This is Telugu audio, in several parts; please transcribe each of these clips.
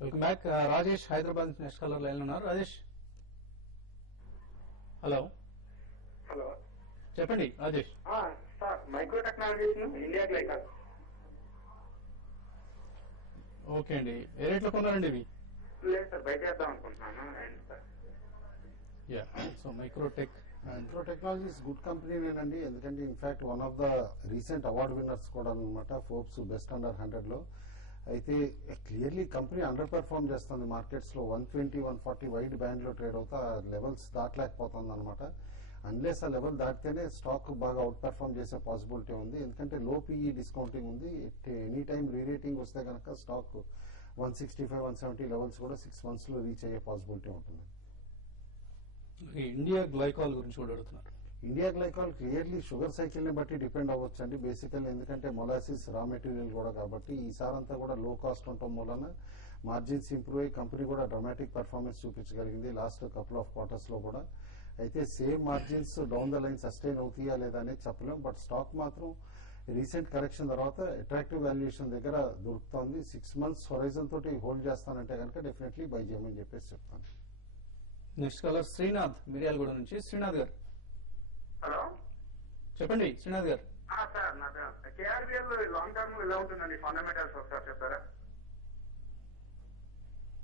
Welcome back. Rajesh Hyderabad next colour line ఉన్నారు. రాజేష్, హలో. హలో, చెప్పండి Rajesh. Sir micro technologies India glycol. Okay అండి, ఏ రేట్లో కొన్నారండి ఇవి? లేదు సార్, బయట చేద్దాం అనుకుంటున్నాను. And sir so Microtech technologies good కంపెనీనేనండి. ఎందుకంటే in fact one of the recent award winners కూడా అనమాట, ఫోర్బ్స్ బెస్ట్ అండర్ 100 లో. అయితే క్లియర్లీ కంపెనీ అండర్ పెర్ఫార్మ్ చేస్తుంది మార్కెట్స్ లో. 120, 140 వైడ్ బ్యాండ్ లో ట్రేడ్ అవుతా లెవెల్స్ దాటలేకపోతుంది అనమాట. అన్లెస్ ఆ లెవెల్ దాటితేనే స్టాక్ బాగా అవుట్ పెర్ఫార్మ్ చేసే పాసిబిలిటీ ఉంది. ఎందుకంటే లో పీఈ డిస్కౌంటింగ్ ఉంది. ఎనీ టైం రీరేటింగ్ వస్తే కనుక స్టాక్ 165, 170 లెవెల్స్ కూడా 6 months లో రీచ్ అయ్యే పాసిబిలిటీ ఉంటుంది. ఇండియా గ్లైకాల్ గురించి కూడా అడుగుతున్నారు. India glycol clearly sugar cycle ని బట్టి డిపెండ్ అవ్వచ్చు అండి బేసికల్. ఎందుకంటే మొలాసిస్ రా మెటీరియల్ కూడా కాబట్టి ఈసారంతా కూడా లో కాస్ట్ ఉండటం వలన మార్జిన్స్ ఇంప్రూవ్ అయ్యి కంపెనీ కూడా డ్రమాటిక్ పర్ఫార్మెన్స్ చూపించగలిగింది లాస్ట్ కపుల్ ఆఫ్ క్వార్టర్స్ లో కూడా. అయితే same margins down the line sustain అవుతాయా లేదా అనేది చెప్పలేం. బట్ స్టాక్ మాత్రం రీసెంట్ కరెక్షన్ తర్వాత అట్రాక్టివ్ వాల్యుయేషన్ దగ్గర దొరుకుతోంది. 6 months హొరైజన్ తోటి హోల్డ్ చేస్తానంటే కనుక డెఫినెట్లీ బై చేయమని చెప్పేసి చెప్తాను. నెక్స్ట్ కలర్ శ్రీనాథ్, మిర్యాలగూడ నుంచి. శ్రీనాథ్ గారు, హలో. చెప్పండి శ్రీనాథ్ గారు. సార్ నాకు కేఆర్బిఎల్ లాంగ్ టర్మ్ ఎలా ఉంటుందండి? ఫండమెంటల్స్ ఒకసారి చెప్తారా?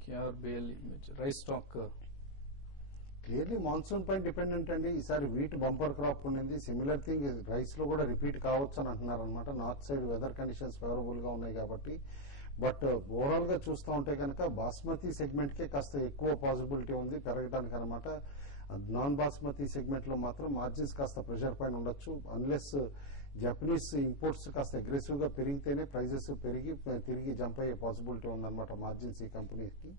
KRBL rice stock clearly monsoon పైన డిపెండెంట్ అండి. ఈసారి వీట్ బంపర్ క్రాప్ ఉండింది. సిమిలర్ థింగ్ రైస్ లో కూడా రిపీట్ కావచ్చు అని అంటున్నారు అనమాట. North side weather conditions favourable గా ఉన్నాయి కాబట్టి. బట్ ఓవరాల్ గా చూస్తూ ఉంటే కనుక బాస్మతి సెగ్మెంట్ కే కాస్త ఎక్కువ పాసిబిలిటీ ఉంది పెరగడానికి అనమాట. నాన్ బాస్మతి సెగ్మెంట్ లో మాత్రం మార్జిన్స్ కాస్త ప్రెషర్ పైన ఉండొచ్చు. అన్లెస్ జపనీస్ ఇంపోర్ట్స్ కాస్త అగ్రెసివ్ గా పెరిగితేనే ప్రైజెస్ పెరిగి తిరిగి జంప్ అయ్యే పాసిబిలిటీ ఉందన్నమాట మార్జిన్స్ ఈ కంపెనీకి.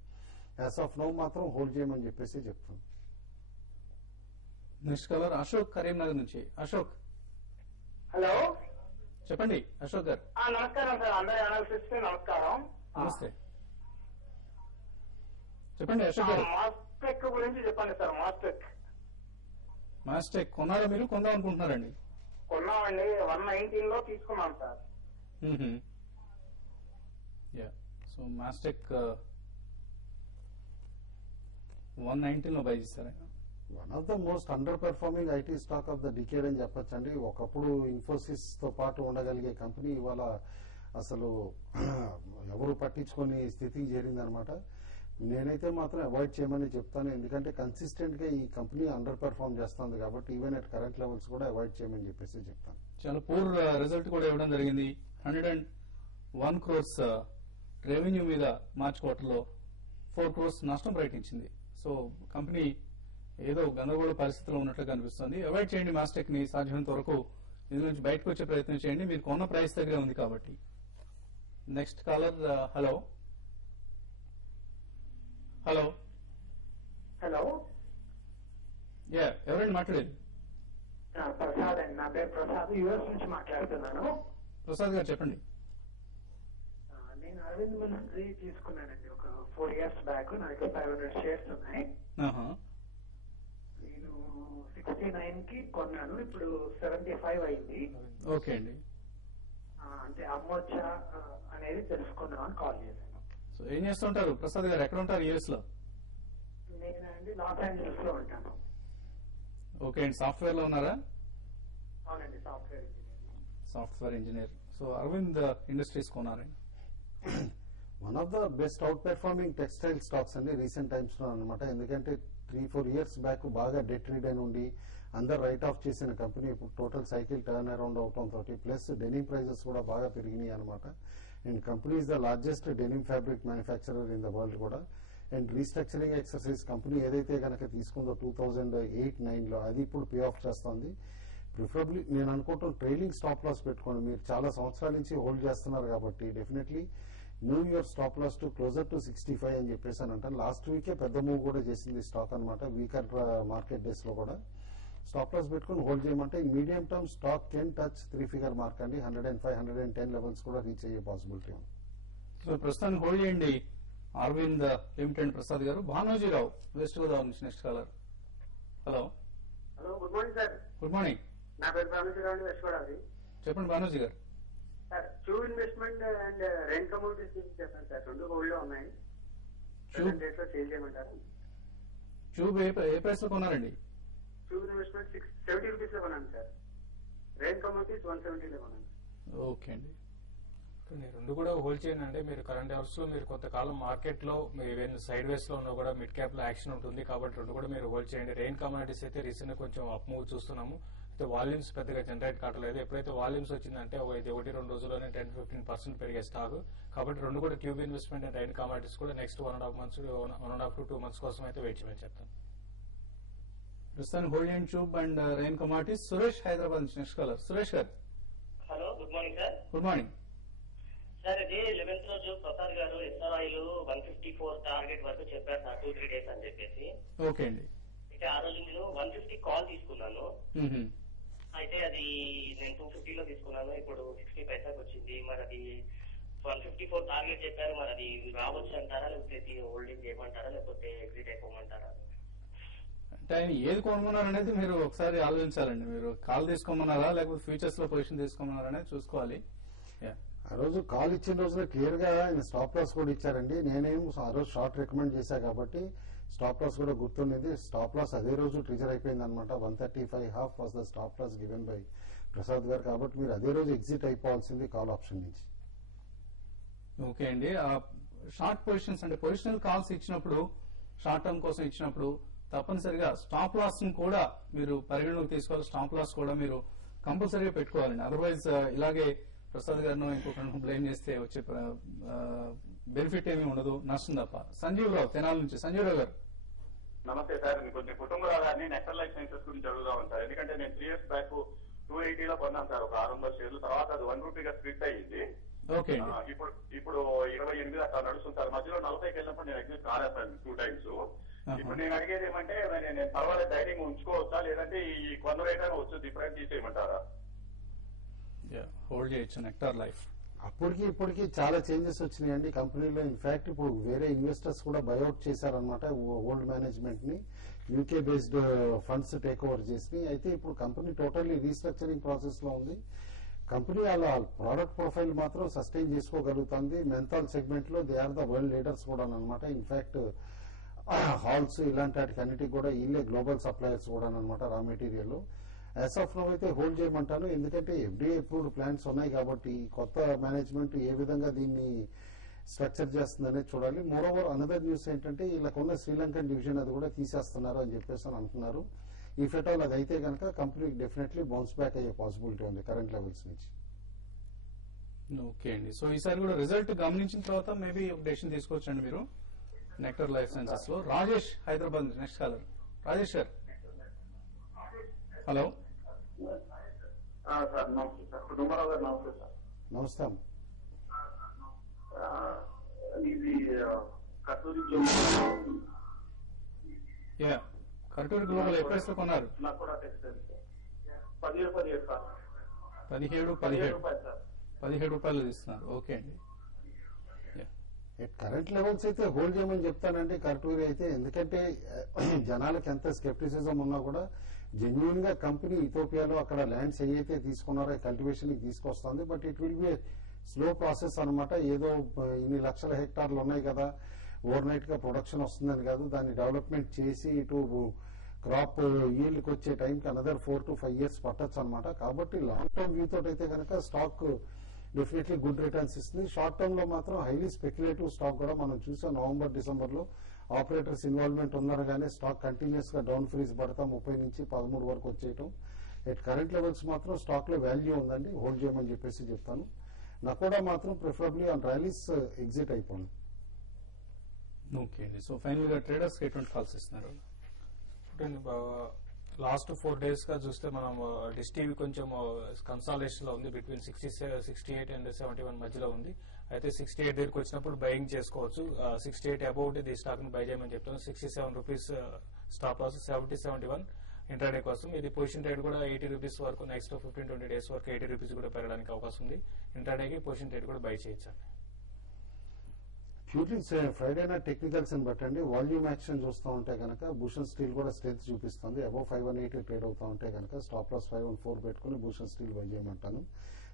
యాజ్ ఆఫ్ నౌ మాత్రం హోల్డ్ చేయమని చెప్పేసి చెప్తాను. నెక్స్ట్ కలర్ అశోక్, కరీంనగర్ నుంచి. అశోక్, హలో. చెప్పండి అశోక్ గారు. నమస్కారం సార్, అందరి అనాలిసిస్ నమస్కారం. నమస్తే, చెప్పండి అశోక్ గారు. మాస్టెక్ గురించి చెప్పండి సార్. మాస్టెక్ కొన్నారా మీరు? కొందాం అనుకుంటున్నారండి? కొన్నామండి, 119 లో తీసుకున్నాం సార్. సో మాస్టెక్ 119 లో బై చేశారు. One of the most under performing IT stock of the decade అని చెప్పొచ్చండి. ఒకప్పుడు ఇన్ఫోసిస్ తో పాటు ఉండగలిగే కంపెనీ ఇవాళ అసలు ఎవరు పట్టించుకునే స్థితికి చేరిందనమాట. నేనైతే మాత్రం అవాయిడ్ చేయమని చెప్తాను. ఎందుకంటే కన్సిస్టెంట్ గా ఈ కంపెనీ అండర్ పెర్ఫార్మ్ చేస్తుంది కాబట్టి ఈవెన్ అట్ కరెంట్ లెవెల్స్ కూడా అవాయిడ్ చేయమని చెప్పేసి చెప్తాను. చాలా పూర్ రిజల్ట్ కూడా ఇవ్వడం జరిగింది. 101 crores రెవెన్యూ మీద మార్చ్ క్వార్టర్లో 4 crores నష్టం ప్రకటించింది. సో కంపెనీ ఏదో గందరగోళ పరిస్థితిలో ఉన్నట్లు కనిపిస్తుంది. అవాయిడ్ చేయండి మాస్టెక్ ని, సాధ్యమైనంత వరకు ఇందులో నుంచి బయటకు వచ్చే ప్రయత్నం చేయండి. మీరు కొన్న ప్రైస్ దగ్గరే ఉంది కాబట్టి. Next caller, hello. Hello, hello. ఎవరండి మాట్లాడేది? ప్రసాద్ అండి, నా పేరు ప్రసాద్, యుఎస్ నుంచి మాట్లాడుతున్నాను. ప్రసాద్ గారు చెప్పండి. నేను అరవింద్ మినిస్ట్రీ తీసుకున్నానండి ఒక 4 years బ్యాక్. నా దగ్గర 500 shares ఉన్నాయి. నేను 69 కి కొన్నాను, ఇప్పుడు 75 అయింది. ఓకే అండి. అంటే అమ్మొచ్చా అనేది తెలుసుకుందామని కాల్ చేశాను. సో ఏం చేస్తుంటారు ప్రసాద్ గారు? ఎక్కడ ఉంటారు యుఎస్ లో? నేనండి లాస్ ఏంజల్స్ లో ఉంటాను. ఓకే అండి. సాఫ్ట్వేర్ లో ఉన్నారా? అవునండి, software engineer. So Arvind industries కొన్నారండి. One of the best outperforming textile stocks అండి రీసెంట్ టైమ్స్ లో అనమాట. ఎందుకంటే 3-4 years బ్యాక్ బాగా డెట్ రిడన్ ఉండి అందరు రైట్ ఆఫ్ చేసిన కంపెనీ ఇప్పుడు టోటల్ సైకిల్ టర్న్ అరౌండ్ అవటంతో ప్లస్ డెనిమ్ ప్రైజెస్ కూడా బాగా పెరిగినాయి అనమాట. And company is the largest denim fabric manufacturer in the world కూడా. అండ్ రీస్ట్రక్చరింగ్ ఎక్సర్సైజ్ కంపెనీ ఏదైతే కనుక తీసుకుందో 2008-9 లో అది ఇప్పుడు పే ఆఫ్ చేస్తోంది. ప్రిఫరబ్లీ నేను అనుకుంటాం ట్రైలింగ్ స్టాప్ లాస్ పెట్టుకోండి. మీరు చాలా సంవత్సరాల నుంచి హోల్డ్ చేస్తున్నారు కాబట్టి definitely new year stop loss to closer to 65 అని చెప్పేసి అని అంటాను. లాస్ట్ వీకే పెద్ద మూవ్ కూడా చేసింది స్టాక్ అనమాట. వీకర్ మార్కెట్ డేస్ లో కూడా స్టాప్ లాస్ పెట్టుకుని హోల్డ్ చేయమంటే medium term stock can touch 3 figure mark అండి. 105, 110 లెవెల్స్ కూడా రీచ్ అయ్యే పాసిబిలిటీ ఉంది. సో ప్రస్తుతానికి హోల్డ్ చేయండి అరవింద్ లిమిటెడ్. ప్రసాద్ గారు, భానోజీరావు వెస్ట్ గోదావరి నుంచి next caller. Hello. Hello, good morning sir. Good morning. నా పేరు భానోజీరావు, వెస్ట్ గోదావరి. చెప్పండి భానోజీ గారు. Sir, true investment and rent commodities చెప్పండి సార్. 2 హోల్డ్ లో ఉన్నాయి. ప్రెసెంట్ రేట్ లో సేల్ చేయమంటారు? ట్యూబ్ ఏ ప్రైస్ లో కొన్నారండి? ట్యూబ్ ఇన్వెస్ట్మెంట్ 670 రూపీస్ లో కొన్నాను సార్. రెయిన్ కమోడిటీస్ 170 లో కొన్నాను. ఓకే అండి. మీరు రెండు కూడా హోల్డ్ చేయండి. అంటే మీరు కరెంట్ అవర్స్ లో మీరు కొంతకాలం మార్కెట్ లో ఈవెన్ సైడ్ వేస్ లో ఉన్నా కూడా మిడ్ క్యాప్ లో యాక్షన్ ఉంటుంది కాబట్టి రెండు కూడా మీరు హోల్డ్ చేయండి. రెయిన్ కమోడిటీస్ అయితే రీసెంట్ గా కొంచెం అప్ మూవ్ చూస్తున్నాము. అయితే వాల్యూమ్స్ పెద్దగా జనరేట్ కావట్లేదు. ఎప్పుడైతే వాల్యూమ్స్ వచ్చిందంటే ఇది 1-2 రోజుల్లోనే 10-15% పెరిగే స్టాక్ కాబట్టి రెండు కూడా tube investment and rain commodities కూడా నెక్స్ట్ 1.5 months 1.5 to 2 months కోసం అయితే వెయిట్ చేయమని చెప్తాను. ప్రస్తుతం hold and tube and rain commodities. Suresh Hyderabad నుంచి నెక్స్ట్ కాలర్. సురేష్ గారు hello, good morning sir. Good morning sir, ఇది 11th రోజు ప్రసాద్ గారు ఎస్ఆర్ ఆయిల్ 154 టార్గెట్ వరకు చెప్పారు సార్, 2-3 days అని చెప్పేసి. ఓకే అండి. అయితే ఆ రోజు నేను 150 కాల్ తీసుకున్నాను. అయితే అది నేను 250 లో తీసుకున్నాను. ఇప్పుడు 60 పైసాకి వచ్చింది. మరి అది 154 టార్గెట్ చెప్పారు. మరి అది రావచ్చు అంటారా, లేకపోతే హోల్డింగ్ చేయమంటారా, లేకపోతే ఎగ్జిట్ అయిపోమంటారా? అంటే ఆయన ఏది కొనుక్కున్నారు అనేది మీరు ఒకసారి ఆలోచించాలండి. మీరు కాల్ తీసుకోమన్నారా లేకపోతే ఫ్యూచర్స్ లో పొజిషన్ తీసుకోమన్నారా అనేది చూసుకోవాలి. ఆ రోజు కాల్ ఇచ్చిన రోజున క్లియర్ గా ఆయన స్టాప్ లాస్ కూడా ఇచ్చారండి. నేనేం ఆ రోజు షార్ట్ రికమెండ్ చేశా కాబట్టి స్టాప్ లాస్ కూడా గుర్తుండింది. స్టాప్ లాస్ అదే రోజు ట్రిజర్ అయిపోయింది అనమాట. 135.5 was the stop loss given by Prasad గారు. కాబట్టి మీరు అదే రోజు ఎగ్జిట్ అయిపోవాల్సింది కాల్ ఆప్షన్ నుంచి. ఓకే అండి. షార్ట్ పొజిషన్స్ అంటే పొజిషనల్ కాల్స్ ఇచ్చినప్పుడు, షార్ట్ టర్మ్ కోసం ఇచ్చినప్పుడు తప్పనిసరిగా స్టాప్ లాస్ ని కూడా మీరు పరిగణలోకి తీసుకోవాలి. స్టాప్ లాస్ కూడా మీరు కంపల్సరీగా పెట్టుకోవాలండి. అదర్వైజ్ ఇలాగే ప్రసాద్ గారిను ఇంకొకరిని బ్లేమ్ చేస్తే వచ్చే బెనిఫిట్ ఏమీ ఉండదు, నష్టం తప్ప. సంజీవ్ రావు తెనాల నుంచి. సంజీవ్ రావు గారు నమస్తే సార్. కొంచెం కుటుంబ ఆధారాన్ని నెక్టర్ లైఫ్ సైన్సెస్ గురించి అడుగుదాం సార్. ఎందుకంటే నేను 3 years బ్యాక్ 280 లో కొన్నాను సార్, ఒక 600 షేర్లు. తర్వాత అది 1 రూపీగా స్ప్లిట్ అయ్యింది. ఓకే అండి. ఇప్పుడు 28 అట్లా నడుస్తుంది సార్. మధ్యలో 40కి వెళ్ళినప్పుడు నేను ఎగ్జిట్ కాలేదు సార్ 2 times. ఇప్పుడు నేను అడిగేది ఏమంటే, నేను పర్వాలేదు ధైర్యం ఉంచుకోవచ్చా, లేదంటే ఈ కొన్న రేట్ అయినా వచ్చు డిఫరెంట్ తీసేయమంటారా? హోల్డ్ చేయొచ్చు నెక్టార్ లైఫ్. అప్పటికి ఇప్పటికి చాలా చేంజెస్ వచ్చినాయండి కంపెనీలో. ఇన్ఫాక్ట్ ఇప్పుడు వేరే ఇన్వెస్టర్స్ కూడా బైఅవుట్ చేశారనమాట ఓల్డ్ మేనేజ్మెంట్ ని. UK based funds take over చేసి అయితే ఇప్పుడు కంపెనీ టోటల్లీ రీస్ట్రక్చరింగ్ ప్రాసెస్ లో ఉంది. కంపెనీ వాళ్ళ ప్రోడక్ట్ ప్రొఫైల్ మాత్రం సస్టైన్ చేసుకోగలుగుతుంది. మెంథాల్ సెగ్మెంట్ లో they are the world leaders కూడా అనమాట. ఇన్ఫాక్ట్ హాల్స్ ఇలాంటి వాటికి అన్నిటికి కూడా వీళ్ళే గ్లోబల్ సప్లయర్స్ కూడా అనమాట raw material. As of now అయితే హోల్డ్ చేయమంటాను. ఎందుకంటే ఎఫ్డీఏ అప్రూవ్డ్ ప్లాన్స్ ఉన్నాయి కాబట్టి కొత్త మేనేజ్మెంట్ ఏ విధంగా దీన్ని స్ట్రక్చర్ చేస్తుందనేది చూడాలి. మోర్ ఓవర్ అనదర్ న్యూస్ ఏంటంటే వీళ్ళకున్న శ్రీలంకన్ డివిజన్ అది కూడా తీసేస్తున్నారు అని చెప్పేసి అని అంటున్నారు. ఈ ఫెటాల్ అది అయితే కనుక కంపెనీకి డెఫినెట్లీ బౌన్స్ బ్యాక్ అయ్యే పాసిబిలిటీ ఉంది కరెంట్ లెవెల్స్ నుంచి. ఓకే అండి. సో ఈసారి కూడా రిజల్ట్ గమనించిన తర్వాత మేబీ ఒక డెసిషన్ తీసుకోవచ్చండి మీరు నెక్టర్ లైఫ్ సైన్సెస్ లో. Rajesh Hyderabad next caller. రాజేష్ గారు హలో. సార్ నమస్తే సార్. కుటుంబరావు గారు నమస్తే సార్. నమస్తే. ఇది కస్తూరి కర్టూరి గ్లోబల్ ఏ ప్రైస్ లో కొన్నారు? నాకు కూడా టెక్స్టైల్ 17 సార్. 17 రూపాయలు ఇస్తున్నారు. ఓకే అండి. కరెంట్ లెవెల్స్ అయితే హోల్డ్ చేయమని చెప్తానండి కర్టూరి అయితే. ఎందుకంటే జనాలకు ఎంత స్కెప్టిసిజం ఉన్నా కూడా జెన్యున్ గా కంపెనీ ఇథోపియాలో అక్కడ ల్యాండ్స్ ఏవైతే తీసుకున్నారో కల్టివేషన్ కి తీసుకొస్తుంది. But it will be slow process అనమాట. ఏదో ఇన్ని లక్షల హెక్టార్లు ఉన్నాయి కదా ఓవర్ నైట్ గా ప్రొడక్షన్ వస్తుందని కాదు. దాన్ని డెవలప్మెంట్ చేసి ఇటు క్రాప్ ఈల్డ్కి వచ్చే టైంకి అనదర్ 4 to 5 years పట్టొచ్చు అనమాట. కాబట్టి లాంగ్ టర్మ్ వ్యూ తోటి అయితే కనుక స్టాక్ డెఫినెట్లీ గుడ్ రిటర్న్స్ ఇస్తుంది. షార్ట్ టర్మ్ లో మాత్రం హైలీ స్పెక్యులేటివ్ స్టాక్ కూడా మనం చూసాం. నవంబర్ డిసెంబర్ లో ఆపరేటర్స్ ఇన్వాల్వ్మెంట్ ఉండగానే స్టాక్ కంటిన్యూస్ గా డౌన్ ఫ్రీజ్ పడతా 30 నుంచి 13 వరకు వచ్చేయటం. ఎట్ కరెంట్ లెవెల్స్ మాత్రం స్టాక్ లో వాల్యూ ఉందండి, హోల్డ్ చేయమని చెప్పేసి చెప్తాను. నకోడా మాత్రం ప్రిఫరబ్లీ ఆన్ ర్యాలీస్ ఎగ్జిట్ అయిపోయింది. ఓకే అండి. సో ఫైనల్ గా ట్రేడర్స్ ఎటువంటి కాల్స్ ఇస్తున్నారు? లాస్ట్ 4 days గా చూస్తే మనం డిష్ టీవీ కొంచెం కన్సాలేషన్ లో ఉంది. బిట్వీన్ 68 and 71 మధ్యలో ఉంది. అయితే 68 దగ్గరికి వచ్చినప్పుడు బయింగ్ చేసుకోవచ్చు. 68 అబౌవ్ ఉంటే ఈ స్టాక్ ని బై చేయమని చెప్తాను. 67 రూపీస్ స్టాప్ లాస్, 70-71 ఇంట్రాడే కోసం. ఇది పొజిషన్ ట్రేడ్ కూడా 80 రూపీస్ వరకు నెక్స్ట్ 15-20 days వరకు 80 రూపీస్ కూడా పెరగడానికి అవకాశం ఉంది. ఇంట్రాడేకి పొజిషన్ ట్రేడ్ కూడా బై చేయొచ్చు. ప్యూర్లీ ఫ్రైడే నైట్ టెక్నికల్స్ అని బట్టండి వాల్యూమ్ యాక్షన్ చూస్తూ ఉంటే కనుక భూషణ్ స్టీల్ కూడా స్ట్రెంత్ చూపిస్తుంది. అబౌవ్ 518 ట్రేడ్ అవుతా ఉంటే కనుక స్టాప్ లాస్ 514 పెట్టుకుని భూషణ్ స్టీల్ బై చేయమంటాను.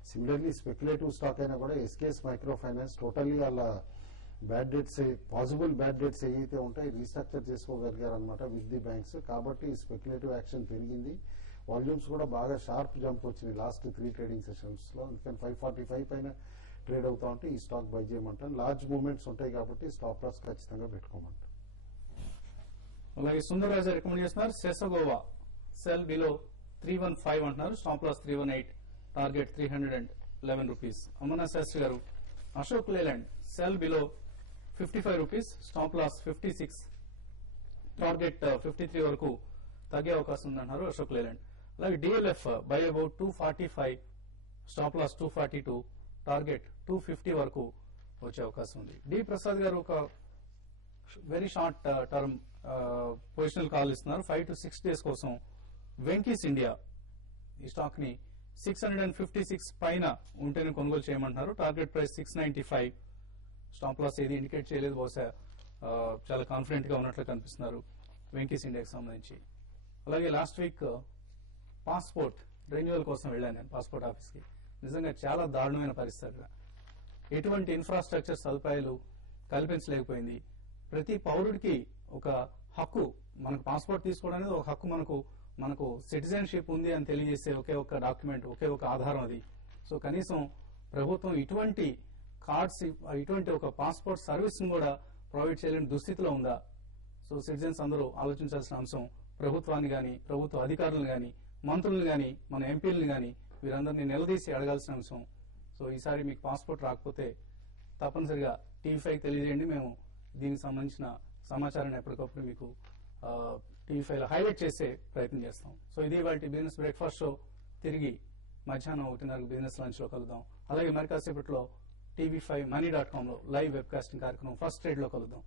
సిమిలర్లీ స్పెక్యులేటివ్ స్టాక్ అయినా కూడా ఎస్కేఎస్ మైక్రో ఫైనాన్స్ టోటల్లీ వాళ్ళ bad debts possible bad debts ఏవైతే ఉంటాయి రీస్ట్రక్చర్ చేసుకోగలిగారు అనమాట విత్ ది బ్యాంక్స్. కాబట్టి స్పెక్యులేటివ్ యాక్షన్ పెరిగింది. వాల్యూమ్స్ కూడా బాగా షార్ప్ జంప్ వచ్చింది లాస్ట్ 3 ట్రేడింగ్ సెషన్స్ లో. అందుకని 545 పైన ట్రేడ్ అవుతా ఉంటే ఈ స్టాక్ బై చేయమంటాను. లార్జ్ మూవ్మెంట్స్ ఉంటాయి కాబట్టి స్టాప్ లాస్ ఖచ్చితంగా పెట్టుకోమంటారు. అలాగే సుందరరాజు రికమెండ్ చేస్తున్నారు సెసగోవా సెల్ బిలో 315 అంటున్నారు, stop loss 318, target 311 rupees. Amarnath Shastri గారు Ashok Leyland sell below 55 rupees, stop loss 56, target 53 వరకు తగ్గే అవకాశం ఉందంటున్నారు అశోక్ లేలాండ్. అలాగే DLF buy about 245, stop loss 242, target 250 వరకు వచ్చే అవకాశం ఉంది. డి ప్రసాద్ గారు ఒక very short term positional call ఇస్తున్నారు 5 to 6 డేస్ కోసం. వెంకీస్ ఇండియా ఈ స్టాక్ ని 656 పైన ఉంటేనే కొనుగోలు చేయమంటున్నారు, టార్గెట్ ప్రైస్ 695, స్టాప్ లాస్ ఏది ఇండికేట్ చేయలేదు, బహుశా చాలా కాన్ఫిడెంట్ గా ఉన్నట్లు కనిపిస్తున్నారు వెంకీస్ ఇండియాకి సంబంధించి. అలాగే లాస్ట్ వీక్ పాస్పోర్ట్ రెన్యువల్ కోసం వెళ్ళాను నేను పాస్పోర్ట్ ఆఫీస్కి. నిజంగా చాలా దారుణమైన పరిస్థితి. ఎటువంటి ఇన్ఫ్రాస్ట్రక్చర్ సదుపాయాలు కల్పించలేకపోయింది. ప్రతి పౌరుడికి ఒక హక్కు, మనకు పాస్పోర్ట్ తీసుకోవడానికి ఒక హక్కు, మనకు సిటిజన్షిప్ ఉంది అని తెలియజేసే ఒకే ఒక డాక్యుమెంట్, ఒకే ఒక ఆధారం అది. సో కనీసం ప్రభుత్వం ఇటువంటి కార్డ్స్, ఇటువంటి ఒక పాస్పోర్ట్ సర్వీస్ ను కూడా ప్రొవైడ్ చేయలేని దుస్థితిలో ఉందా? సో సిటిజన్స్ అందరూ ఆలోచించాల్సిన అంశం. ప్రభుత్వాన్ని గాని, ప్రభుత్వ అధికారులను గాని, మంత్రులను గాని, మన ఎంపీలను గాని వీరందరినీ నిలదీసి అడగాల్సిన అంశం. సో ఈసారి మీకు పాస్పోర్ట్ రాకపోతే తప్పనిసరిగా టీవీ5 తెలియజేయండి. మేము దీనికి సంబంధించిన సమాచారాన్ని ఎప్పటికప్పుడు మీకు టీవీ5లో హైలైట్ చేసే ప్రయత్నం చేస్తాం. సో ఇది వాటి బిజినెస్ బ్రేక్ఫాస్ట్ షో. తిరిగి మధ్యాహ్నం 1:30 బిజినెస్ లంచ్ లో కలుద్దాం. అలాగే మరి కాసేపట్లో tv5money.com లో లైవ్ వెబ్ కాస్టింగ్ కార్యక్రమం ఫస్ట్ ట్రేడ్ లో కలుద్దాం.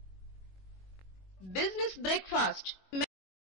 Business breakfast